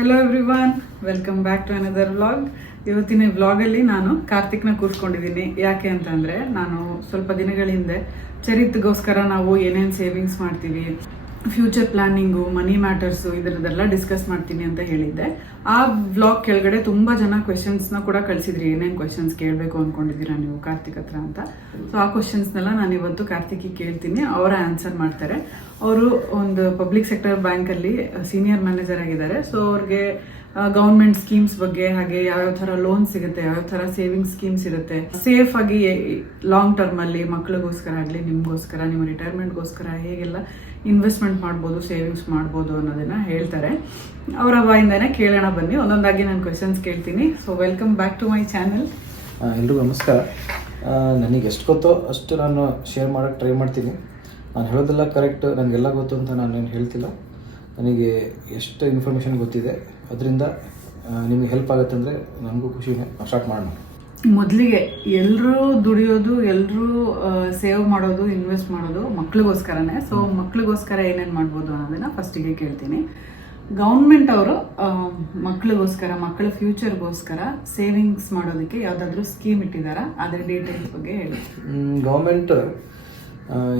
Hello everyone, welcome back to another vlog. ಇವತ್ತಿನ ವ್ಲಾಗಲ್ಲಿ ನಾನು ಕಾರ್ತಿಕ್ನ ಕೂರಿಸ್ಕೊಂಡಿದ್ದೀನಿ. ಯಾಕೆ ಅಂತಂದರೆ, ನಾನು ಸ್ವಲ್ಪ ದಿನಗಳ ಹಿಂದೆ ಚರಿತ್ಗೋಸ್ಕರ ನಾವು ಏನೇನು ಸೇವಿಂಗ್ಸ್ ಮಾಡ್ತೀವಿ, ಫ್ಯೂಚರ್ ಪ್ಲಾನಿಂಗು, ಮನಿ ಮ್ಯಾಟರ್ಸು ಇದರದ್ದೆಲ್ಲ ಡಿಸ್ಕಸ್ ಮಾಡ್ತೀನಿ ಅಂತ ಹೇಳಿದ್ದೆ. ಆ ವ್ಲಾಗ್ ಕೆಳಗಡೆ ತುಂಬ ಜನ ಕ್ವೆಶನ್ಸ್ನ ಕೂಡ ಕಳಿಸಿದ್ರಿ. ಏನೇನು ಕ್ವೆಶನ್ಸ್ ಕೇಳಬೇಕು ಅಂದ್ಕೊಂಡಿದ್ದೀರಾ ನೀವು ಕಾರ್ತಿಕ್ ಹತ್ರ ಅಂತ. ಸೊ ಆ ಕ್ವೆಶನ್ಸ್ನೆಲ್ಲ ನಾನು ಇವತ್ತು ಕಾರ್ತಿಕ್ಗೆ ಕೇಳ್ತೀನಿ, ಅವರ ಆನ್ಸರ್ ಮಾಡ್ತಾರೆ. ಅವರು ಒಂದು ಪಬ್ಲಿಕ್ ಸೆಕ್ಟರ್ ಬ್ಯಾಂಕಲ್ಲಿ ಸೀನಿಯರ್ ಮ್ಯಾನೇಜರ್ ಆಗಿದ್ದಾರೆ. ಸೊ ಅವ್ರಿಗೆ ಗೌರ್ಮೆಂಟ್ ಸ್ಕೀಮ್ಸ್ ಬಗ್ಗೆ, ಹಾಗೆ ಯಾವ್ಯಾವ ಥರ ಲೋನ್ ಸಿಗುತ್ತೆ, ಯಾವ್ಯಾವ ಥರ ಸೇವಿಂಗ್ಸ್ ಸ್ಕೀಮ್ಸ್ ಇರುತ್ತೆ, ಸೇಫ್ ಆಗಿ ಲಾಂಗ್ ಟರ್ಮ್ ಅಲ್ಲಿ ಮಕ್ಕಳಿಗೋಸ್ಕರ ಆಗಲಿ, ನಿಮಗೋಸ್ಕರ, ನಿಮ್ಮ ರಿಟೈರ್ಮೆಂಟ್ಗೋಸ್ಕರ ಹೇಗೆಲ್ಲ ಇನ್ವೆಸ್ಟ್ಮೆಂಟ್ ಮಾಡ್ಬೋದು, ಸೇವಿಂಗ್ಸ್ ಮಾಡ್ಬೋದು ಅನ್ನೋದನ್ನ ಹೇಳ್ತಾರೆ. ಅವರ ಬಾಯಿಂದನೇ ಕೇಳೋಣ ಬನ್ನಿ. ಒಂದೊಂದಾಗಿ ನಾನು ಕ್ವೆಶನ್ಸ್ ಕೇಳ್ತೀನಿ. So welcome back to my channel. ಎಲ್ರಿಗೂ ನಮಸ್ಕಾರ. ನನಗೆ ಎಷ್ಟು ಗೊತ್ತೋ ಅಷ್ಟು ನಾನು ಶೇರ್ ಮಾಡೋಕ್ಕೆ ಟ್ರೈ ಮಾಡ್ತೀನಿ. ನಾನು ಹೇಳೋದೆಲ್ಲ ಕರೆಕ್ಟ್, ನನಗೆಲ್ಲ ಗೊತ್ತು ಅಂತ ನಾನೇನು ಹೇಳ್ತಿಲ್ಲ. ನನಗೆ ಎಷ್ಟು ಇನ್ಫಾರ್ಮೇಷನ್ ಗೊತ್ತಿದೆ ಅದರಿಂದ ನಿಮಗೆ ಹೆಲ್ಪ್ ಆಗುತ್ತೆ ಅಂದರೆ ನನಗೂ ಖುಷಿನೇ. ಸ್ಟಾರ್ಟ್ ಮಾಡೋಣ. ಮೊದಲಿಗೆ ಎಲ್ಲರೂ ದುಡಿಯೋದು, ಎಲ್ಲರೂ ಸೇವ್ ಮಾಡೋದು, ಇನ್ವೆಸ್ಟ್ ಮಾಡೋದು ಮಕ್ಳಿಗೋಸ್ಕರನೇ. ಸೊ ಮಕ್ಳಿಗೋಸ್ಕರ ಏನೇನು ಮಾಡ್ಬೋದು ಅನ್ನೋದನ್ನ ಫಸ್ಟಿಗೆ ಕೇಳ್ತೀನಿ. ಗೌರ್ಮೆಂಟ್ ಅವರು ಮಕ್ಳಿಗೋಸ್ಕರ, ಮಕ್ಕಳ ಫ್ಯೂಚರ್ಗೋಸ್ಕರ ಸೇವಿಂಗ್ಸ್ ಮಾಡೋದಕ್ಕೆ ಯಾವುದಾದ್ರೂ ಸ್ಕೀಮ್ ಇಟ್ಟಿದ್ದಾರಾ? ಅದರ ಡೀಟೇಲ್ಸ್ ಬಗ್ಗೆ ಹೇಳಿ. ಗೌರ್ಮೆಂಟ್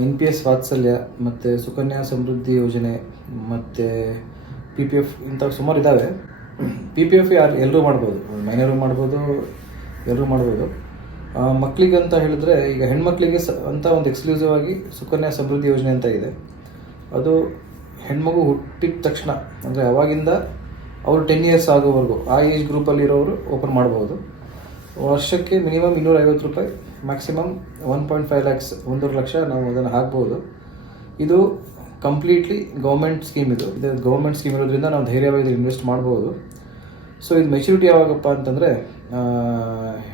NPS ವಾತ್ಸಲ್ಯ ಮತ್ತು ಸುಕನ್ಯಾ ಸಮೃದ್ಧಿ ಯೋಜನೆ ಮತ್ತು PPF ಇಂಥವು ಸುಮಾರು ಇದ್ದಾವೆ. PPF ಎಲ್ಲರೂ ಮಾಡ್ಬೋದು, ಮೈನರು ಮಾಡ್ಬೋದು, ಎಲ್ಲರೂ ಮಾಡ್ಬೋದು. ಮಕ್ಕಳಿಗಂತ ಹೇಳಿದ್ರೆ, ಈಗ ಹೆಣ್ಮಕ್ಳಿಗೆ ಅಂತ ಒಂದು ಎಕ್ಸ್ಕ್ಲೂಸಿವ್ ಆಗಿ ಸುಕನ್ಯಾ ಸಮೃದ್ಧಿ ಯೋಜನೆ ಅಂತ ಇದೆ. ಅದು ಹೆಣ್ಮಗು ಹುಟ್ಟಿದ ತಕ್ಷಣ, ಅಂದರೆ ಅವಾಗಿಂದ ಅವರು 10 years ಆಗೋವರೆಗೂ ಆ ಏಜ್ ಗ್ರೂಪಲ್ಲಿರೋರು ಓಪನ್ ಮಾಡ್ಬೋದು. ವರ್ಷಕ್ಕೆ ಮಿನಿಮಮ್ 250 ರೂಪಾಯಿ, ಮ್ಯಾಕ್ಸಿಮಮ್ 1.5 lakhs, 1.5 ಲಕ್ಷ ನಾವು ಅದನ್ನು ಹಾಕ್ಬೋದು. ಇದು ಕಂಪ್ಲೀಟ್ಲಿ ಗೌರ್ಮೆಂಟ್ ಸ್ಕೀಮ್. ಇದು ಗೌರ್ಮೆಂಟ್ ಸ್ಕೀಮ್ ಇರೋದ್ರಿಂದ ನಾವು ಧೈರ್ಯವಾಗಿ ಇನ್ವೆಸ್ಟ್ ಮಾಡ್ಬೋದು. ಸೊ ಇದು ಮೆಚುರಿಟಿ ಯಾವಾಗಪ್ಪ ಅಂತಂದರೆ,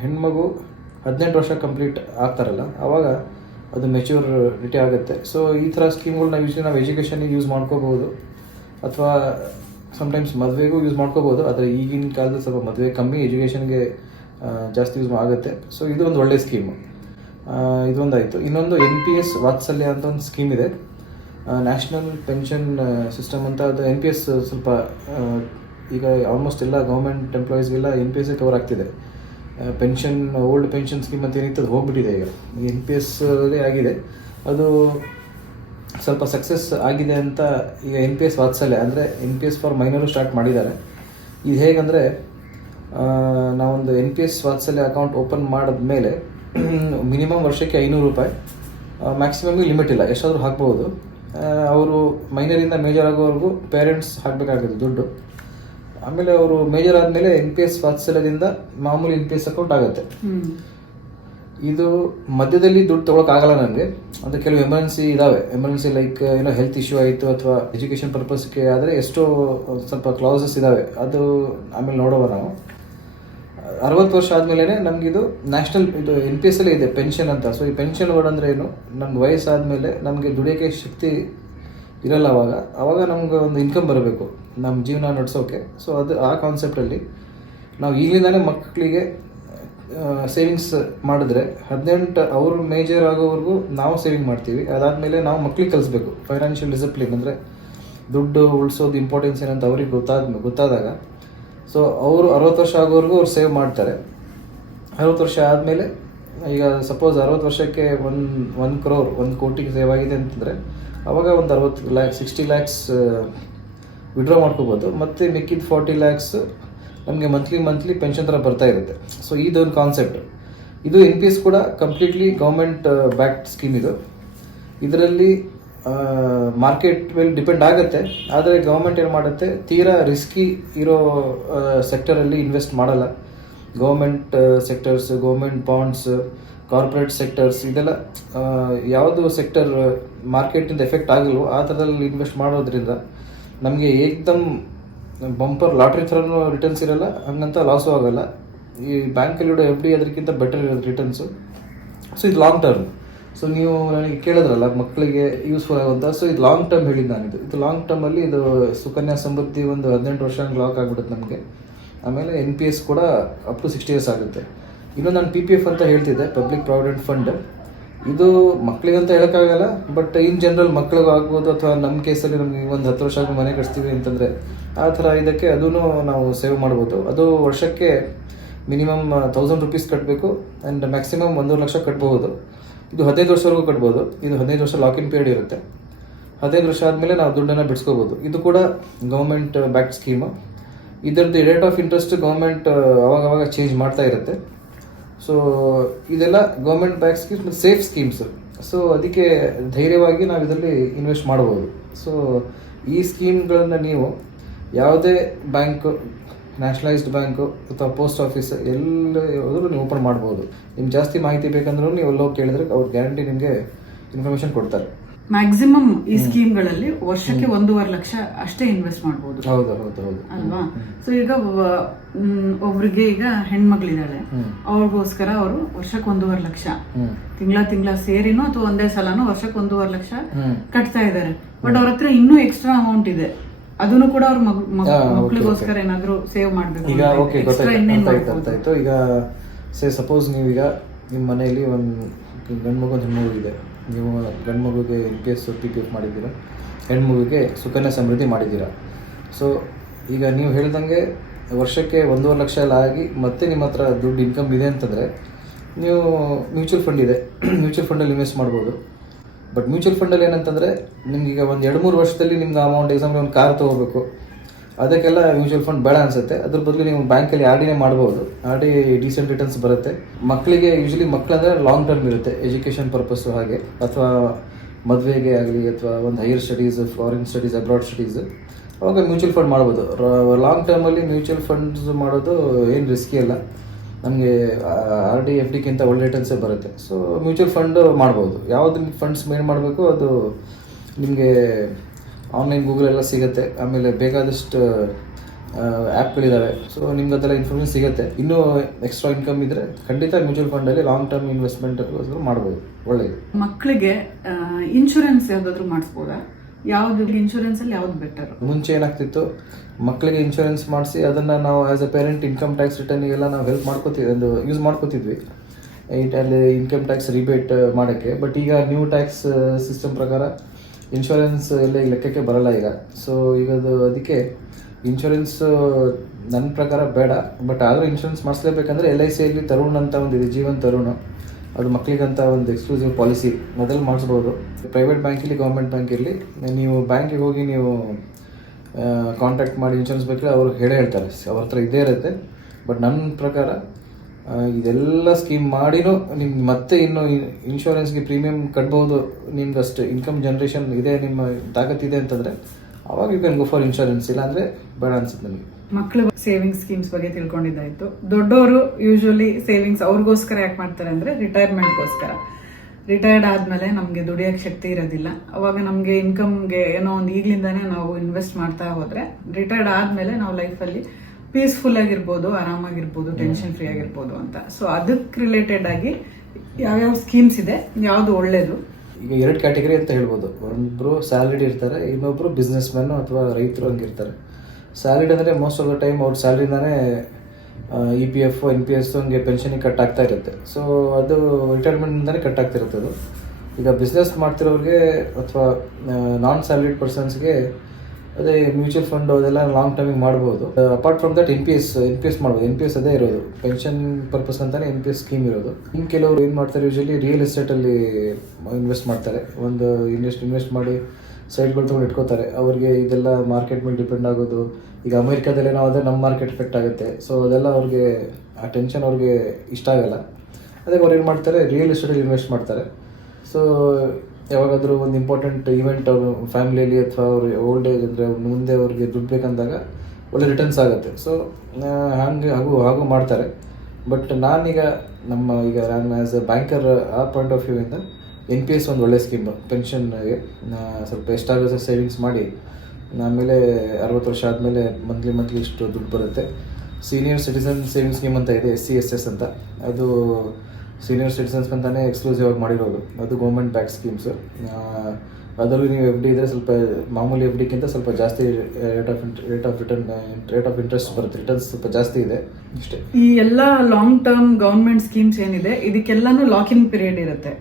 ಹೆಣ್ಮಗು 18 ವರ್ಷ ಕಂಪ್ಲೀಟ್ ಆಗ್ತಾರಲ್ಲ, ಆವಾಗ ಅದು ಮೆಚ್ಯೂರಿಟಿ ಆಗುತ್ತೆ. ಸೊ ಈ ಥರ ಸ್ಕೀಮ್ಗಳು ನಾವು ಎಜುಕೇಷನಿಗೆ ಯೂಸ್ ಮಾಡ್ಕೋಬೋದು, ಅಥವಾ ಸಮ್ಟೈಮ್ಸ್ ಮದುವೆಗೂ ಯೂಸ್ ಮಾಡ್ಕೋಬೋದು. ಆದರೆ ಈಗಿನ ಕಾಲದಲ್ಲಿ ಸ್ವಲ್ಪ ಮದುವೆ ಕಮ್ಮಿ, ಎಜುಕೇಷನ್ಗೆ ಜಾಸ್ತಿ ಯೂಸ್ ಆಗುತ್ತೆ. ಸೊ ಇದು ಒಂದು ಒಳ್ಳೆಯ ಸ್ಕೀಮು. ಇದೊಂದಾಯಿತು. ಇನ್ನೊಂದು NPS ವಾತ್ಸಲ್ಯ ಅಂತ ಒಂದು ಸ್ಕೀಮ್ ಇದೆ, ನ್ಯಾಷನಲ್ ಪೆನ್ಷನ್ ಸಿಸ್ಟಮ್ ಅಂತ. ಅದು NPS ಸ್ವಲ್ಪ ಈಗ ಆಲ್ಮೋಸ್ಟ್ ಎಲ್ಲ ಗೌರ್ಮೆಂಟ್ ಎಂಪ್ಲಾಯೀಸ್ಗೆಲ್ಲ NPS ಕವರ್ ಆಗ್ತಿದೆ. ಪೆನ್ಷನ್, ಓಲ್ಡ್ ಪೆನ್ಷನ್ ಸ್ಕೀಮ್ ಅಂತ ಏನಿತ್ತು ಅದು ಹೋಗ್ಬಿಟ್ಟಿದೆ. ಈಗ NPS ಆಗಿದೆ. ಅದು ಸ್ವಲ್ಪ ಸಕ್ಸಸ್ ಆಗಿದೆ ಅಂತ ಈಗ NPS ವಾತ್ಸಲ್ಯ ಅಂದರೆ NPS ಫಾರ್ ಮೈನರು ಸ್ಟಾರ್ಟ್ ಮಾಡಿದ್ದಾರೆ. ಇದು ಹೇಗಂದರೆ, ನಾವೊಂದು NPS ವಾತ್ಸಲ್ಯ ಅಕೌಂಟ್ ಓಪನ್ ಮಾಡಿದ್ಮೇಲೆ ಮಿನಿಮಮ್ ವರ್ಷಕ್ಕೆ 500 ರೂಪಾಯಿ, ಮ್ಯಾಕ್ಸಿಮಮ್ಗೆ ಲಿಮಿಟ್ ಇಲ್ಲ, ಎಷ್ಟಾದರೂ ಹಾಕ್ಬೋದು. ಅವರು ಮೈನರಿಂದ ಮೇಜರ್ ಆಗೋವರೆಗೂ ಪೇರೆಂಟ್ಸ್ ಹಾಕಬೇಕಾಗುತ್ತೆ ದುಡ್ಡು. ಆಮೇಲೆ ಅವರು ಮೇಜರ್ ಆದಮೇಲೆ NPS ವಾತ್ಸಲ್ಯದಿಂದ ಮಾಮೂಲಿ NPS ಅಕೌಂಟ್ ಆಗುತ್ತೆ. ಇದು ಮಧ್ಯದಲ್ಲಿ ದುಡ್ಡು ತೊಗೊಳಕ್ಕಾಗಲ್ಲ ನನಗೆ, ಅಂದರೆ ಕೆಲವು ಎಮರ್ಜೆನ್ಸಿ ಇದ್ದಾವೆ. ಎಮರ್ಜೆನ್ಸಿ ಲೈಕ್ ಏನೋ ಹೆಲ್ತ್ ಇಶ್ಯೂ ಆಯಿತು ಅಥವಾ ಎಜುಕೇಷನ್ ಪರ್ಪಸ್ಗೆ ಆದರೆ ಎಷ್ಟೋ ಸ್ವಲ್ಪ ಕ್ಲಾಸಸ್ ಇದ್ದಾವೆ, ಅದು ಆಮೇಲೆ ನೋಡೋವ ನಾವು. 60 ವರ್ಷ ಆದಮೇಲೆ ನಮಗಿದು ನ್ಯಾಷನಲ್ ಇದು NPS ಅಲ್ಲೇ ಇದೆ ಪೆನ್ಷನ್ ಅಂತ. ಸೊ ಈ ಪೆನ್ಷನ್ ವರ್ಡ್ ಅಂದರೆ ಏನು, ನಮ್ಗೆ ವಯಸ್ಸಾದಮೇಲೆ ನಮಗೆ ದುಡಿಯೋಕ್ಕೆ ಶಕ್ತಿ ಇರಲ್ಲ, ಆವಾಗ ನಮ್ಗೆ ಒಂದು ಇನ್ಕಮ್ ಬರಬೇಕು ನಮ್ಮ ಜೀವನ ನಡೆಸೋಕೆ. ಸೊ ಅದು ಆ ಕಾನ್ಸೆಪ್ಟಲ್ಲಿ ನಾವು ಈಗಲಿಂದಾನೇ ಮಕ್ಕಳಿಗೆ ಸೇವಿಂಗ್ಸ್ ಮಾಡಿದ್ರೆ 18 ಅವರು ಮೇಜರ್ ಆಗೋವರೆಗೂ ನಾವು ಸೇವಿಂಗ್ ಮಾಡ್ತೀವಿ. ಅದಾದಮೇಲೆ ನಾವು ಮಕ್ಕಳಿಗೆ ಕಲಿಸ್ಬೇಕು ಫೈನಾನ್ಷಿಯಲ್ ಡಿಸಿಪ್ಲಿನ್, ಅಂದರೆ ದುಡ್ಡು ಉಳಿಸೋದು ಇಂಪಾರ್ಟೆನ್ಸ್ ಏನಂತ ಅವ್ರಿಗೆ ಗೊತ್ತಾದಾಗ ಸೊ ಅವರು 60 ವರ್ಷ ಆಗೋವರೆಗೂ ಅವ್ರು ಸೇವ್ ಮಾಡ್ತಾರೆ. 60 ವರ್ಷ ಆದಮೇಲೆ, ಈಗ ಸಪೋಸ್ 60 ವರ್ಷಕ್ಕೆ 1 crore 1 ಕೋಟಿಗೆ ಸೇವ್ ಆಗಿದೆ ಅಂತಂದರೆ, ಆವಾಗ ಒಂದು 60 lakhs ವಿಡ್ರಾ ಮಾಡ್ಕೋಬೋದು. ಮತ್ತು ಮಿಕ್ಕಿದ 40 lakhs ನಮಗೆ ಮಂತ್ಲಿ ಪೆನ್ಷನ್ ಥರ ಬರ್ತಾ ಇರುತ್ತೆ. ಸೊ ಇದೊಂದು ಕಾನ್ಸೆಪ್ಟ್. ಇದು NPS ಕೂಡ ಕಂಪ್ಲೀಟ್ಲಿ ಗೌರ್ಮೆಂಟ್ ಬ್ಯಾಕ್ಡ್ ಸ್ಕೀಮ್. ಇದರಲ್ಲಿ ಮಾರ್ಕೆಟ್ ಮೇಲೆ ಡಿಪೆಂಡ್ ಆಗುತ್ತೆ. ಆದರೆ ಗೌರ್ಮೆಂಟ್ ಏನು ಮಾಡುತ್ತೆ, ತೀರಾ ರಿಸ್ಕಿ ಇರೋ ಸೆಕ್ಟರಲ್ಲಿ ಇನ್ವೆಸ್ಟ್ ಮಾಡಲ್ಲ. Government sectors, government bonds, corporate sectors, ಇದೆಲ್ಲ ಯಾವುದು ಸೆಕ್ಟರ್ ಮಾರ್ಕೆಟಿಂದ ಎಫೆಕ್ಟ್ ಆಗಲ್ವೋ ಆ ಥರದಲ್ಲಿ ಇನ್ವೆಸ್ಟ್ ಮಾಡೋದ್ರಿಂದ ನಮಗೆ ಏಕ್ದಮ್ ಬಂಪರ್ ಲಾಟ್ರಿ ಥರನೂ ರಿಟರ್ನ್ಸ್ ಇರಲ್ಲ, ಹಂಗಂತ ಲಾಸು ಆಗಲ್ಲ. ಈ ಬ್ಯಾಂಕಲ್ಲಿಡೋ FD ಅದಕ್ಕಿಂತ ಬೆಟರ್ ಇರೋದು ರಿಟರ್ನ್ಸು. ಸೊ ಇದು ಲಾಂಗ್ ಟರ್ಮ್. ಸೊ ನೀವು ನನಗೆ ಕೇಳಿದ್ರಲ್ಲ ಮಕ್ಕಳಿಗೆ ಯೂಸ್ಫುಲ್ ಆಗುವಂಥ, ಸೊ ಇದು ಲಾಂಗ್ ಟರ್ಮ್ ಹೇಳಿದ್ದು ನಾನಿದು. ಇದು ಲಾಂಗ್ ಟರ್ಮಲ್ಲಿ ಇದು ಸುಕನ್ಯಾ ಸಮೃದ್ಧಿ ಒಂದು 18 ವರ್ಷ ಲಾಕ್ ಆಗಿಬಿಡುತ್ತೆ ನಮಗೆ. ಆಮೇಲೆ NPS ಕೂಡ ಅಪ್ ಟು 60 years ಆಗುತ್ತೆ. ಇನ್ನೊಂದು ನಾನು PPF ಅಂತ ಹೇಳ್ತಿದ್ದೆ, ಪಬ್ಲಿಕ್ ಪ್ರಾವಿಡೆಂಟ್ ಫಂಡ್. ಇದು ಮಕ್ಕಳಿಗಂತ ಹೇಳೋಕ್ಕಾಗಲ್ಲ, ಬಟ್ ಇನ್ ಜನರಲ್ ಮಕ್ಕಳಿಗೂ ಆಗ್ಬೋದು, ಅಥವಾ ನಮ್ಮ ಕೇಸಲ್ಲಿ ನಮಗೆ ಒಂದು 10 ವರ್ಷ ಆದ್ಮೇಲೆ ಮನೆ ಕಟ್ಸ್ತೀವಿ ಅಂತಂದರೆ ಆ ಥರ ಇದಕ್ಕೆ ಅದೂ ನಾವು ಸೇವ್ ಮಾಡ್ಬೋದು. ಅದು ವರ್ಷಕ್ಕೆ ಮಿನಿಮಮ್ 1000 ರುಪೀಸ್ ಕಟ್ಟಬೇಕು ಆ್ಯಂಡ್ ಮ್ಯಾಕ್ಸಿಮಮ್ 1.5 ಲಕ್ಷ ಕಟ್ಬೋದು. ಇದು 15 ವರ್ಷವರೆಗೂ ಕಟ್ಬೋದು. ಇದು 15 ವರ್ಷ ಲಾಕಿನ್ ಪೀರಿಯಡ್ ಇರುತ್ತೆ. 15 ವರ್ಷ ಆದಮೇಲೆ ನಾವು ದುಡ್ಡನ್ನು ಬಿಡಿಸ್ಕೋಬೋದು. ಇದು ಕೂಡ ಗೌರ್ಮೆಂಟ್ ಬ್ಯಾಕ್ಡ್ ಸ್ಕೀಮು. ಇದರದ್ದು ರೇಟ್ ಆಫ್ ಇಂಟ್ರೆಸ್ಟ್ ಗೌರ್ಮೆಂಟ್ ಅವಾಗವಾಗ ಚೇಂಜ್ ಮಾಡ್ತಾ ಇರುತ್ತೆ. ಸೊ ಇದೆಲ್ಲ ಗೌರ್ಮೆಂಟ್ ಬ್ಯಾಕ್ ಸ್ಕೀಮ್ಸ್ ಮತ್ತು ಸೇಫ್ ಸ್ಕೀಮ್ಸ್. ಸೊ ಅದಕ್ಕೆ ಧೈರ್ಯವಾಗಿ ನಾವು ಇದರಲ್ಲಿ ಇನ್ವೆಸ್ಟ್ ಮಾಡ್ಬೋದು. ಸೊ ಈ ಸ್ಕೀಮ್ಗಳನ್ನು ನೀವು ಯಾವುದೇ ಬ್ಯಾಂಕು, ನ್ಯಾಷನಲೈಸ್ಡ್ ಬ್ಯಾಂಕು ಅಥವಾ ಪೋಸ್ಟ್ ಆಫೀಸ್ ಎಲ್ಲಿ ಹೋದರೂ ನೀವು ಓಪನ್ ಮಾಡ್ಬೋದು. ನಿಮ್ಗೆ ಜಾಸ್ತಿ ಮಾಹಿತಿ ಬೇಕಂದ್ರೂ ನೀವು ಎಲ್ಲೋ ಕೇಳಿದ್ರೆ ಅವ್ರು ಗ್ಯಾರಂಟಿ ನಿಮಗೆ ಇನ್ಫಾರ್ಮೇಷನ್ ಕೊಡ್ತಾರೆ. ಮ್ಯಾಕ್ಸಿಮಮ್ ಈ ಸ್ಕೀಮ್ಗಳಲ್ಲಿ ವರ್ಷಕ್ಕೆ 1.5 ಲಕ್ಷ ಅಷ್ಟೇ ಇನ್ವೆಸ್ಟ್ ಮಾಡ್ಬೋದು. ಹೌದು ಹೌದು ಹೌದು ಅಲ್ವಾ? ಸೊ ಈಗ ಒಬ್ರಿಗೆ ಈಗ ಹೆಣ್ಮಕ್ಳಿದಾಳೆ, ಅವ್ರಿಗೋಸ್ಕರ ಅವರು ವರ್ಷಕ್ಕೆ 1.5 ಲಕ್ಷ ತಿಂಗಳ ಸೇರಿನೋ ಅಥವಾ ಒಂದೇ ಸಲನೋ ವರ್ಷಕ್ಕೆ 1.5 ಲಕ್ಷ ಕಟ್ತಾ ಇದ್ದಾರೆ. ಬಟ್ ಅವ್ರ ಹತ್ರ ಇನ್ನೂ ಎಕ್ಸ್ಟ್ರಾ ಅಮೌಂಟ್ ಇದೆ, ಅದನ್ನು ಕೂಡ ಅವ್ರ ಮಕ್ಳಿಗೋಸ್ಕರ ಏನಾದ್ರು ಸೇವ್ ಮಾಡ್ಬೇಕು. ಈಗ ಓಕೆ, ಗೊತ್ತಾಯ್ತು. ಈಗ ಸಪೋಸ್ ನೀವೀಗ ನಿಮ್ಮ ಮನೆಯಲ್ಲಿ ಒಂದು ಗಂಡು ಮಗು ಒಂದು ಹೆಣ್ಣು ಮಗು ಇದೆ. ನೀವು ಗಂಡು ಮಗುಗೆ NPS PPF ಮಾಡಿದ್ದೀರಾ, ಹೆಣ್ಣು ಮಗುಗೆ ಸುಕನ್ಯಾ ಸಮೃದ್ಧಿ ಮಾಡಿದ್ದೀರಾ. ಸೊ ಈಗ ನೀವು ಹೇಳ್ದಂಗೆ ವರ್ಷಕ್ಕೆ 1.5 ಲಕ್ಷ ಎಲ್ಲ ಆಗಿ ಮತ್ತೆ ನಿಮ್ಮ ಹತ್ರ ದುಡ್ಡು ಇನ್ಕಮ್ ಇದೆ ಅಂತಂದರೆ ನೀವು ಮ್ಯೂಚುವಲ್ ಫಂಡ್ ಇದೆ, ಮ್ಯೂಚುವಲ್ ಫಂಡಲ್ಲಿ ಇನ್ವೆಸ್ಟ್ ಮಾಡ್ಬೋದು. ಬಟ್ ಮ್ಯೂಚುವಲ್ ಫಂಡಲ್ಲಿ ಏನಂತಂದರೆ ನಿಮ್ಗೀಗ ಒಂದು 2-3 ವರ್ಷದಲ್ಲಿ ನಿಮ್ಗೆ ಅಮೌಂಟ್, ಎಕ್ಸಾಂಪಲ್ ಒಂದು ಕಾರ್ ತೊಗೋಬೇಕು, ಅದಕ್ಕೆಲ್ಲ ಮ್ಯೂಚುವಲ್ ಫಂಡ್ ಬೇಡ ಅನಿಸುತ್ತೆ. ಅದ್ರ ಬದಲು ನೀವು ಬ್ಯಾಂಕಲ್ಲಿ RDನೇ ಮಾಡ್ಬೋದು. RD ಡೀಸೆಂಟ್ ರಿಟರ್ನ್ಸ್ ಬರುತ್ತೆ. ಮಕ್ಕಳಿಗೆ ಯೂಶಲಿ ಮಕ್ಕಳಂದರೆ ಲಾಂಗ್ ಟರ್ಮ್ ಇರುತ್ತೆ, ಎಜುಕೇಷನ್ ಪರ್ಪಸ್ಸು ಹಾಗೆ, ಅಥವಾ ಮದುವೆಗೆ ಆಗಲಿ, ಅಥವಾ ಒಂದು higher studies, foreign studies, abroad studies, ಅವಾಗ ಮ್ಯೂಚುವಲ್ ಫಂಡ್ ಮಾಡ್ಬೋದು. ಲಾಂಗ್ ಟರ್ಮಲ್ಲಿ ಮ್ಯೂಚುವಲ್ ಫಂಡ್ಸ್ ಮಾಡೋದು ಏನು ರಿಸ್ಕಿ ಅಲ್ಲ. ನಮಗೆ RD FDಕ್ಕಿಂತ ಒಳ್ಳೆ ರಿಟರ್ನ್ಸೇ ಬರುತ್ತೆ. ಸೊ ಮ್ಯೂಚುವಲ್ ಫಂಡ್ ಮಾಡ್ಬೋದು. ಯಾವುದು ಫಂಡ್ಸ್ ಮೇನ್ ಮಾಡಬೇಕು ಅದು ನಿಮಗೆ ಆನ್ಲೈನ್ ಗೂಗಲೆಲ್ಲ ಸಿಗುತ್ತೆ. ಆಮೇಲೆ ಬೇಕಾದಷ್ಟು ಆ್ಯಪ್ಗಳಿದ್ದಾವೆ. ಸೊ ನಿಮ್ಗೆ ಅದೆಲ್ಲ ಇನ್ಫಾರ್ಮೇಷನ್ ಸಿಗುತ್ತೆ. ಇನ್ನೂ ಎಕ್ಸ್ಟ್ರಾ ಇನ್ಕಮ್ ಇದ್ದರೆ ಖಂಡಿತ ಮ್ಯೂಚುವಲ್ ಫಂಡಲ್ಲಿ ಲಾಂಗ್ ಟರ್ಮ್ ಇನ್ವೆಸ್ಟ್ಮೆಂಟ್ ಮಾಡ್ಬೋದು. ಒಳ್ಳೆಯದು. ಮಕ್ಕಳಿಗೆ ಇನ್ಶೂರೆನ್ಸ್ ಯಾವುದಾದ್ರೂ ಮಾಡಿಸ್ಬೋದಾ? ಯಾವುದು ಇನ್ಶೂರೆನ್ಸಲ್ಲಿ ಯಾವ್ದು ಬೆಟರ್? ಮುಂಚೆ ಏನಾಗ್ತಿತ್ತು, ಮಕ್ಕಳಿಗೆ ಇನ್ಶೂರೆನ್ಸ್ ಮಾಡಿಸಿ ಅದನ್ನು ನಾವು as a parent income tax ರಿಟರ್ನಿಗೆಲ್ಲ ನಾವು ಹೆಲ್ಪ್ ಮಾಡ್ಕೋತೀವಿ, ಅದು ಯೂಸ್ ಮಾಡ್ಕೋತಿದ್ವಿ ಅಲ್ಲಿ ಇನ್ಕಮ್ ಟ್ಯಾಕ್ಸ್ ರಿಬೇಟ್ ಮಾಡೋಕ್ಕೆ. ಬಟ್ ಈಗ ನ್ಯೂ ಟ್ಯಾಕ್ಸ್ ಸಿಸ್ಟಮ್ ಪ್ರಕಾರ ಇನ್ಶೂರೆನ್ಸ್ ಎಲ್ಲ ಲೆಕ್ಕಕ್ಕೆ ಬರಲ್ಲ ಈಗ. ಸೊ ಈಗ ಅದಕ್ಕೆ ಇನ್ಶೂರೆನ್ಸು ನನ್ನ ಪ್ರಕಾರ ಬೇಡ. ಬಟ್ ಆದರೂ ಇನ್ಶೂರೆನ್ಸ್ ಮಾಡಿಸ್ಲೇಬೇಕಂದ್ರೆ LICಯಲ್ಲಿ ತರುಣ್ ಅಂತ ಒಂದಿದೆ, ಜೀವನ್ ತರುಣ್, ಅದು ಮಕ್ಕಳಿಗಂತ ಒಂದು ಎಕ್ಸ್ಕ್ಲೂಸಿವ್ ಪಾಲಿಸಿ ಮೊದಲು ಮಾಡಿಸ್ಬೋದು. ಪ್ರೈವೇಟ್ ಬ್ಯಾಂಕಲ್ಲಿ, ಗೌರ್ಮೆಂಟ್ ಬ್ಯಾಂಕ್ ಇರಲಿ, ನೀವು ಬ್ಯಾಂಕಿಗೆ ಹೋಗಿ ನೀವು ಕಾಂಟ್ಯಾಕ್ಟ್ ಮಾಡಿ ಇನ್ಶೂರೆನ್ಸ್ ಬೇಕಾದ್ರೆ ಅವರು ಹೇಳ್ತಾರೆ, ಅವ್ರ ಹತ್ರ ಇದ್ದೇ ಇರುತ್ತೆ. ಬಟ್ ನನ್ನ ಪ್ರಕಾರ ಇದೆಲ್ಲ ಸ್ಕೀಮ್ ಮಾಡಿನೂ ನಿಮ್ಗೆ ಮತ್ತೆ ಇನ್ನು ಇನ್ಶೂರೆನ್ಸ್ಗೆ ಪ್ರೀಮಿಯಂ ಕಟ್ಬೋದು. ನಿಮ್ಗೆ ಅಷ್ಟು ಇನ್ಕಮ್ ಜನ್ರೇಷನ್ ಇದೆ, ನಿಮ್ಮ ತಾಕತ್ತಿದೆ ಅಂತಂದರೆ ಅವಾಗ you can go for insurance. ಇಲ್ಲ ಅಂದರೆ ಬೇಡ ಅನ್ಸುತ್ತೆ ನನಗೆ. ಮಕ್ಕಳ ಸೇವಿಂಗ್ಸ್ ಸ್ಕೀಮ್ಸ್ ಬಗ್ಗೆ ತಿಳ್ಕೊಂಡಿದ್ದಾಯಿತು. ದೊಡ್ಡವರು ಯೂಶ್ವಲಿ ಸೇವಿಂಗ್ಸ್ ಅವ್ರಿಗೋಸ್ಕರ ಯಾಕೆ ಮಾಡ್ತಾರೆ ಅಂದರೆ ರಿಟೈರ್ಮೆಂಟ್ಗೋಸ್ಕರ. ರಿಟೈರ್ಡ್ ಆದಮೇಲೆ ನಮಗೆ ದುಡಿಯೋಕ್ಕೆ ಶಕ್ತಿ ಇರೋದಿಲ್ಲ. ಅವಾಗ ನಮಗೆ ಇನ್ಕಮ್ಗೆ ಏನೋ ಒಂದು ಈಗಲಿಂದಾನೇ ನಾವು ಇನ್ವೆಸ್ಟ್ ಮಾಡ್ತಾ ಹೋದರೆ ರಿಟೈರ್ಡ್ ಆದಮೇಲೆ ನಾವು ಲೈಫಲ್ಲಿ ಪೀಸ್ಫುಲ್ ಆಗಿರ್ಬೋದು, ಆರಾಮಾಗಿರ್ಬೋದು, ಟೆನ್ಷನ್ ಫ್ರೀ ಆಗಿರ್ಬೋದು ಅಂತ. ಸೊ ಅದಕ್ಕೆ ರಿಲೇಟೆಡ್ ಆಗಿ ಯಾವ್ಯಾವ ಸ್ಕೀಮ್ಸ್ ಇದೆ, ಯಾವುದು ಒಳ್ಳೇದು? ಈಗ 2 ಕ್ಯಾಟಗರಿ ಅಂತ ಹೇಳ್ಬೋದು. ಒಬ್ಬರು ಸ್ಯಾಲರಿಡ್ ಇರ್ತಾರೆ, ಇನ್ನೊಬ್ಬರು ಬಿಸ್ನೆಸ್ ಮ್ಯಾನು ಅಥವಾ ರೈತರು ಹಂಗಿರ್ತಾರೆ. ಸ್ಯಾಲರಿಡ್ ಅಂದರೆ ಮೋಸ್ಟ್ ಆಫ್ ದ ಟೈಮ್ ಅವ್ರ ಸ್ಯಾಲ್ರಿಯಿಂದಾನೇ EPF, NPS ಹಂಗೆ ಪೆನ್ಷನಿಗೆ ಕಟ್ ಆಗ್ತಾ ಇರುತ್ತೆ. ಸೊ ಅದು ರಿಟೈರ್ಮೆಂಟಿಂದಲೇ ಕಟ್ ಆಗ್ತಿರುತ್ತೆ ಅದು. ಈಗ ಬಿಸ್ನೆಸ್ ಮಾಡ್ತಿರೋರಿಗೆ ಅಥವಾ ನಾನ್ ಸ್ಯಾಲರಿಡ್ ಪರ್ಸನ್ಸ್ಗೆ ಅದೇ ಮ್ಯೂಚುವಲ್ ಫಂಡ್ ಅದೆಲ್ಲ ಲಾಂಗ್ ಟರ್ಮಿಗೆ ಮಾಡ್ಬೋದು. ಅಪಾರ್ಟ್ ಫ್ರಮ್ ದಟ್ NPS ಮಾಡ್ಬೋದು. NPS ಅದೇ ಇರೋದು, ಪೆನ್ಷನ್ ಪರ್ಪಸ್ ಅಂತಾನೆ NPS ಸ್ಕೀಮ್ ಇರೋದು. ಇನ್ನು ಕೆಲವರು ಏನು ಮಾಡ್ತಾರೆ, ಯೂಶಲಿ ರಿಯಲ್ ಎಸ್ಟೇಟಲ್ಲಿ ಇನ್ವೆಸ್ಟ್ ಮಾಡ್ತಾರೆ. ಒಂದು ಇನ್ವೆಸ್ಟ್ ಮಾಡಿ ಸೈಟ್ಗಳು ತೊಗೊಂಡು ಇಟ್ಕೋತಾರೆ. ಅವ್ರಿಗೆ ಇದೆಲ್ಲ ಮಾರ್ಕೆಟ್ ಮೇಲೆ ಡಿಪೆಂಡ್ ಆಗೋದು. ಈಗ ಅಮೇರಿಕಾದಲ್ಲಿ ನಾವು ಅದೇ ನಮ್ಮ ಮಾರ್ಕೆಟ್ ಎಫೆಕ್ಟ್ ಆಗುತ್ತೆ. ಸೊ ಅದೆಲ್ಲ ಅವ್ರಿಗೆ ಆ ಟೆನ್ಷನ್ ಅವ್ರಿಗೆ ಇಷ್ಟ ಆಗಲ್ಲ. ಅದಕ್ಕೆ ಅವ್ರು ಏನು ಮಾಡ್ತಾರೆ, ರಿಯಲ್ ಎಸ್ಟೇಟಲ್ಲಿ ಇನ್ವೆಸ್ಟ್ ಮಾಡ್ತಾರೆ. ಸೊ ಯಾವಾಗಾದರೂ ಒಂದು ಇಂಪಾರ್ಟೆಂಟ್ ಈವೆಂಟ್ ಅವ್ರ ಫ್ಯಾಮಿಲಿಯಲ್ಲಿ ಅಥವಾ ಅವ್ರ ಓಲ್ಡ್ ಏಜ್ ಅಂದರೆ ಮುಂದೆ ಅವ್ರಿಗೆ ದುಡ್ಡು ಬೇಕಂದಾಗ ಒಳ್ಳೆ ರಿಟರ್ನ್ಸ್ ಆಗುತ್ತೆ. ಸೊ ಹಾಗೆ ಹಾಗೂ ಮಾಡ್ತಾರೆ. ಬಟ್ ನಾನೀಗ ನಾನು ಆ್ಯಸ್ ಎ ಬ್ಯಾಂಕರ್ ಆ ಪಾಯಿಂಟ್ ಆಫ್ ವ್ಯೂ ಇಂದ NPS ಒಂದು ಒಳ್ಳೆ ಸ್ಕೀಮು. ಪೆನ್ಷನ್ಗೆ ಸ್ವಲ್ಪ ಎಷ್ಟಾಗುತ್ತೆ ಸೇವಿಂಗ್ಸ್ ಮಾಡಿ, ಆಮೇಲೆ 60 ವರ್ಷ ಆದಮೇಲೆ ಮಂತ್ಲಿ ಇಷ್ಟು ದುಡ್ಡು ಬರುತ್ತೆ. ಸೀನಿಯರ್ ಸಿಟಿಸನ್ ಸೇವಿಂಗ್ ಸ್ಕೀಮ್ ಅಂತ ಇದೆ, SCSS ಅಂತ. ಅದು ಸೀನಿಯರ್ ಸಿಟಿಸನ್ಸ್ ಅಂತಾನೆ ಎಕ್ಸ್ಕ್ಲೂಸಿವ್ ಆಗಿ ಮಾಡಿರೋದು. ಅದು ಗೌರ್ಮೆಂಟ್ ಬ್ಯಾಕ್ ಸ್ಕೀಮ್ಸು. ಅದರಲ್ಲಿ ನೀವು FD ಇದ್ದರೆ ಸ್ವಲ್ಪ ಮಾಮೂಲಿ FDಕ್ಕಿಂತ ಸ್ವಲ್ಪ ಜಾಸ್ತಿ ರೇಟ್ ಆಫ್ ಇಂಟ್ರೆಸ್ಟ್ ಬರುತ್ತೆ. ರಿಟರ್ನ್ಸ್ ಸ್ವಲ್ಪ ಜಾಸ್ತಿ ಇದೆ ಇಷ್ಟೇ. ಈ ಎಲ್ಲ ಲಾಂಗ್ ಟರ್ಮ್ ಗೌರ್ಮೆಂಟ್ ಸ್ಕೀಮ್ಸ್ ಏನಿದೆ ಇದಕ್ಕೆಲ್ಲಾನು ಲಾಕ್ ಇನ್ ಪೀರಿಯಡ್ ಇರುತ್ತೆ.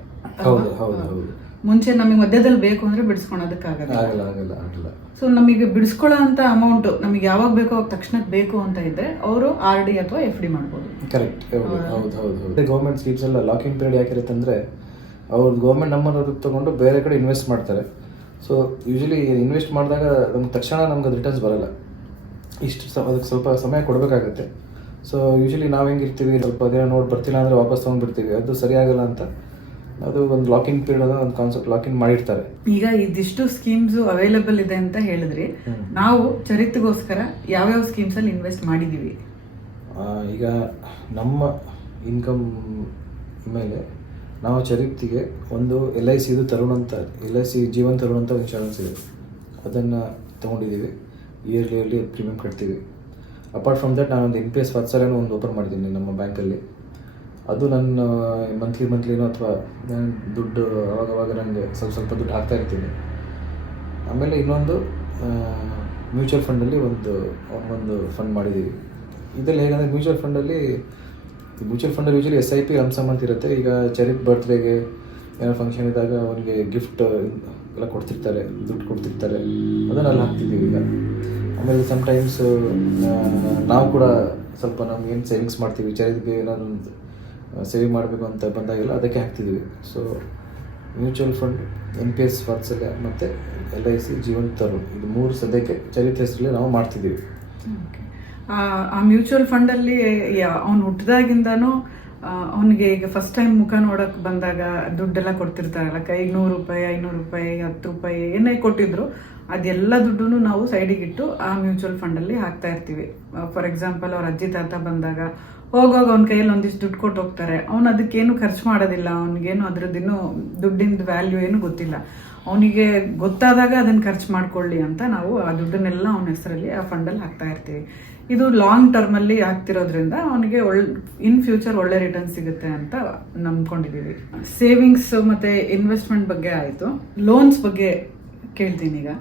ಹೌದು ಹೌದು ಹೌದು. ಮುಂಚೆ ನಮಗೆ ಮಧ್ಯದಲ್ಲಿ ಬೇಕು ಅಂದ್ರೆ ಬಿಡಿಸ್ಕೊಳೋದಕ್ಕಾಗಲ್ಲ. ಆಗಲ್ಲ ಆಗಲ್ಲ ಆಗಲ್ಲ. ಸೊ ನಮಗೆ ಬಿಡಿಸ್ಕೊಳ್ಳೋ ಅಂತ ಅಮೌಂಟ್ ನಮಗೆ ಯಾವಾಗ ಬೇಕೋ ಅವಾಗ ತಕ್ಷಣಕ್ಕೆ ಬೇಕು ಅಂತ ಇದ್ರೆ ಅವರು RD ಅಥವಾ FD ಮಾಡ್ಬೋದು. ಕರೆಕ್ಟ್. ಹೌದು ಹೌದು ಹೌದು ಹೌದು. ಗೌರ್ಮೆಂಟ್ ಸ್ಕೀಮ್ಸ್ ಎಲ್ಲ ಲಾಕಿಂಗ್ ಪೀರಿಯಡ್ ಯಾಕಿರುತ್ತೆ ಅಂದರೆ ಅವ್ರು ಗೌರ್ಮೆಂಟ್ ನಂಬರ್ ತೊಗೊಂಡು ಬೇರೆ ಕಡೆ ಇನ್ವೆಸ್ಟ್ ಮಾಡ್ತಾರೆ. ಸೊ ಯೂಶಲಿ ಇನ್ವೆಸ್ಟ್ ಮಾಡಿದಾಗ ನಮ್ಗೆ ತಕ್ಷಣ ನಮ್ಗೆ ಅದು ರಿಟರ್ನ್ಸ್ ಬರೋಲ್ಲ, ಅದಕ್ಕೆ ಸ್ವಲ್ಪ ಸಮಯ ಕೊಡಬೇಕಾಗತ್ತೆ. ಸೊ ಯೂಶಲಿ ನಾವು ಹೆಂಗಿರ್ತೀವಿ, ಸ್ವಲ್ಪ ದಿನ ನೋಡಿ ಬರ್ತಿಲ್ಲ ಅಂದರೆ ವಾಪಸ್ ತೊಗೊಂಡ್ಬಿಡ್ತೀವಿ, ಅದು ಸರಿಯಾಗಲ್ಲ ಅಂತ ಅದು ಒಂದು ಲಾಕಿಂಗ್ ಪೀರಿಯಡ್ ಅದ ಒಂದು ಕಾನ್ಸೆಪ್ಟ್ ಲಾಕಿಂಗ್ ಮಾಡಿರ್ತಾರೆ. ಈಗ ಇದಿಷ್ಟು ಸ್ಕೀಮ್ಸ್ ಅವೈಲೇಬಲ್ ಇದೆ ಅಂತ ಹೇಳಿದ್ರಿ, ನಾವು ಚರಿತ್ರೆಗೋಸ್ಕರ ಯಾವ್ಯಾವ ಸ್ಕೀಮ್ಸ್ ಅಲ್ಲಿ ಇನ್ವೆಸ್ಟ್ ಮಾಡಿದೀವಿ? ಈಗ ನಮ್ಮ ಇನ್ಕಮ್ ಮೇಲೆ ನಾವು ಚರಿತ್ರೆಗೆ ಒಂದು LIC ತರುಣ್ ಅಂತ, LIC ಜೀವನ್ ತರುಣ್ ಅಂತ ಇನ್ಶೂರೆನ್ಸ್ ಇದೆ, ಅದನ್ನು ತೊಗೊಂಡಿದ್ದೀವಿ. ಇಯರ್ಲಿ ಪ್ರೀಮಿಯಮ್ ಕಟ್ತೀವಿ. ಅಪಾರ್ಟ್ ಫ್ರಮ್ ದಟ್ ನಾನೊಂದು NPS ವಾತ್ಸಲ್ಯನೂ ಒಂದು ಓಪನ್ ಮಾಡಿದ್ದೀನಿ ನಮ್ಮ ಬ್ಯಾಂಕಲ್ಲಿ. ಅದು ನನ್ನ ಮಂತ್ಲಿನೋ ಅಥವಾ ನಾನು ದುಡ್ಡು ಅವಾಗವಾಗ ನನಗೆ ಸ್ವಲ್ಪ ದುಡ್ಡು ಹಾಕ್ತಾ ಇರ್ತೀನಿ. ಆಮೇಲೆ ಇನ್ನೊಂದು ಮ್ಯೂಚುವಲ್ ಫಂಡಲ್ಲಿ ಒಂದು ಫಂಡ್ ಮಾಡಿದ್ದೀವಿ. ಇದರಲ್ಲಿ ಹೇಗಂದರೆ ಮ್ಯೂಚುವಲ್ ಫಂಡಲ್ಲಿ ಯೂಶಲಿ SIP ಲಂಸಮ್ ಅಂತ ಇರುತ್ತೆ. ಈಗ ಚರಿತ್ ಬರ್ತ್ಡೇಗೆ ಏನೋ ಫಂಕ್ಷನ್ ಇದ್ದಾಗ ಅವನಿಗೆ ಗಿಫ್ಟ್ ಎಲ್ಲ ಕೊಡ್ತಿರ್ತಾರೆ, ದುಡ್ಡು ಕೊಡ್ತಿರ್ತಾರೆ, ಅದನ್ನು ಅಲ್ಲಿ ಹಾಕ್ತಿದ್ದೀವಿ ಈಗ. ಆಮೇಲೆ ಸಮ್ಟೈಮ್ಸ್ ನಾವು ಕೂಡ ಸ್ವಲ್ಪ ನಮ್ಗೆ ಏನು ಸೇವಿಂಗ್ಸ್ ಮಾಡ್ತೀವಿ, ಚರಿತ್ಗೆ ಏನಾದ್ರು ಸೇವಿಂಗ್ ಮಾಡಬೇಕು ಅಂತ ಬಂದಾಗೆಲ್ಲ ಅದಕ್ಕೆ ಹಾಕ್ತಿದ್ದೀವಿ. ಸೊ ಮ್ಯೂಚುವಲ್ ಫಂಡ್, NPS ವಾತ್ಸಲ್ಯ ಮತ್ತು LIC ಜೀವನ್ ತರುಣ್, ಇದು 3 ಸದ್ಯಕ್ಕೆ ಚರಿತ್ರೆ ಹೆಸರಲ್ಲಿ ನಾವು ಮಾಡ್ತಿದ್ದೀವಿ. ಆ ಮ್ಯೂಚುವಲ್ ಫಂಡಲ್ಲಿ ಅವ್ನು ಹುಟ್ಟಿದಾಗಿಂದನೂ ಅವನಿಗೆ ಈಗ ಫಸ್ಟ್ ಟೈಮ್ ಮುಖ ನೋಡಕ್ ಬಂದಾಗ ದುಡ್ಡೆಲ್ಲ ಕೊಡ್ತಿರ್ತಾರಲ್ಲ, ಕೈಗೆ 100 ರೂಪಾಯಿ, 500 ರೂಪಾಯಿ, 10 ರೂಪಾಯಿ ಏನೇ ಕೊಟ್ಟಿದ್ರು ಅದೆಲ್ಲ ದುಡ್ಡು ನಾವು ಸೈಡಿಗಿಟ್ಟು ಆ ಮ್ಯೂಚುವಲ್ ಫಂಡಲ್ಲಿ ಹಾಕ್ತಾ ಇರ್ತೀವಿ. ಫಾರ್ ಎಕ್ಸಾಂಪಲ್ ಅವ್ರ ಅಜ್ಜಿ ತಾತ ಬಂದಾಗ ಹೋಗೋವಾಗ ಅವ್ನ ಕೈಯಲ್ಲಿ ಒಂದಿಷ್ಟು ದುಡ್ಡು ಕೊಟ್ಟು ಹೋಗ್ತಾರೆ. ಅವ್ನು ಅದಕ್ಕೇನು ಖರ್ಚು ಮಾಡೋದಿಲ್ಲ, ಅವ್ನಿಗೇನು ಅದ್ರದ್ದೇನು ದುಡ್ಡಿನ ವ್ಯಾಲ್ಯೂ ಏನು ಗೊತ್ತಿಲ್ಲ. ಅವನಿಗೆ ಗೊತ್ತಾದಾಗ ಅದನ್ನು ಖರ್ಚು ಮಾಡ್ಕೊಳ್ಳಿ ಅಂತ ನಾವು ಆ ದುಡ್ಡನ್ನೆಲ್ಲ ಅವನ ಹೆಸರಲ್ಲಿ ಆ ಫಂಡಲ್ಲಿ ಹಾಕ್ತಾ ಇರ್ತೀವಿ. ಇದು ಲಾಂಗ್ ಟರ್ಮಲ್ಲಿ ಆಗ್ತಿರೋದ್ರಿಂದ ಅವನಿಗೆ ಇನ್ ಫ್ಯೂಚರ್ ಒಳ್ಳೆ ರಿಟರ್ನ್ ಸಿಗುತ್ತೆ ಅಂತ ನಂಬ್ಕೊಂಡಿದ್ದೀವಿ. ಸೇವಿಂಗ್ಸ್ ಮತ್ತೆ ಇನ್ವೆಸ್ಟ್ಮೆಂಟ್ ಬಗ್ಗೆ ಆಯಿತು. ಲೋನ್ಸ್ ಬಗ್ಗೆ ಕೇಳ್ತೀನಿ ಈಗ.